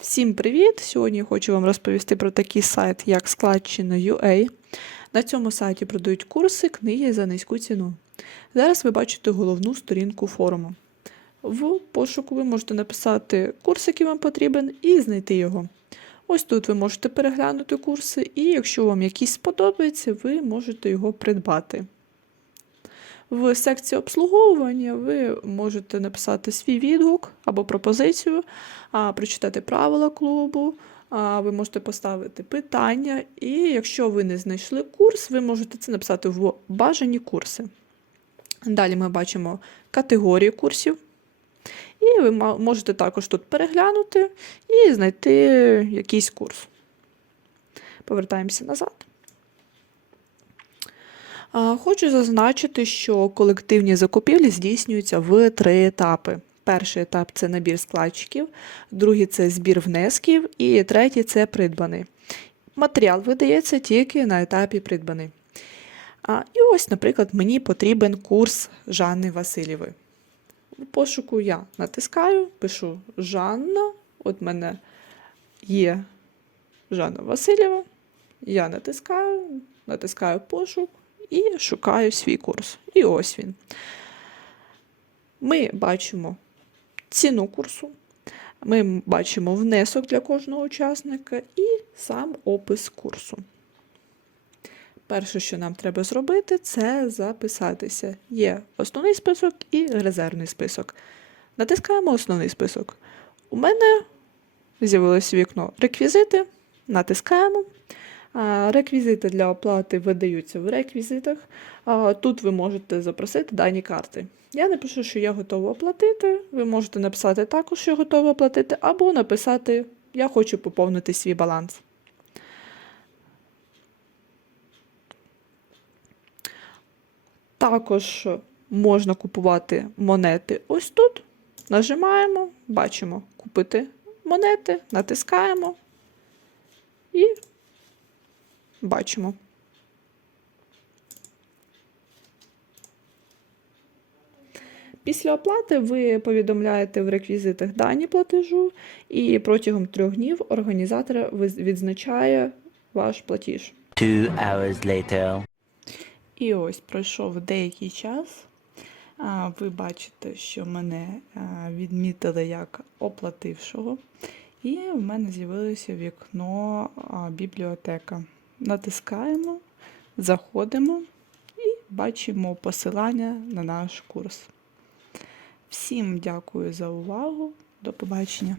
Всім привіт! Сьогодні хочу вам розповісти про такий сайт, як складчина.ua. На цьому сайті продають курси, книги за низьку ціну. Зараз ви бачите головну сторінку форуму. В пошуку ви можете написати курс, який вам потрібен, і знайти його. Ось тут ви можете переглянути курси, і якщо вам якийсь сподобається, ви можете його придбати. В секції обслуговування ви можете написати свій відгук або пропозицію, прочитати правила клубу, ви можете поставити питання, і якщо ви не знайшли курс, ви можете це написати в бажані курси. Далі ми бачимо категорії курсів. І ви можете також тут переглянути і знайти якийсь курс. Повертаємося назад. Хочу зазначити, що колективні закупівлі здійснюються в три етапи. Перший етап це набір складчиків, другий це збір внесків, і третій це придбаний. Матеріал видається тільки на етапі придбаний. І ось, наприклад, мені потрібен курс Жанни Васильєвої. Пошуку я натискаю, пишу Жанна. От в мене є Жанна Васильєва. Я натискаю, натискаю пошук і шукаю свій курс. І ось він. Ми бачимо ціну курсу, ми бачимо внесок для кожного учасника і сам опис курсу. Перше, що нам треба зробити, це записатися. Є основний список і резервний список. Натискаємо основний список. У мене з'явилось вікно реквізити. Натискаємо. А, Реквізити для оплати видаються в реквізитах. Тут ви можете запросити дані карти. Я напишу, що я готова оплатити. Ви можете написати також, що готова оплатити, або написати Я хочу поповнити свій баланс. Також можна купувати монети ось тут. Нажимаємо, бачимо купити монети, натискаємо і бачимо. Після оплати ви повідомляєте в реквізитах дані платежу, і протягом трьох днів організатор відзначає ваш платіж. Two hours later. І ось пройшов деякий час. Ви бачите, що мене відмітили як оплатившого, і в мене з'явилося вікно бібліотека. Натискаємо, заходимо і бачимо посилання на наш курс. Всім дякую за увагу. До побачення!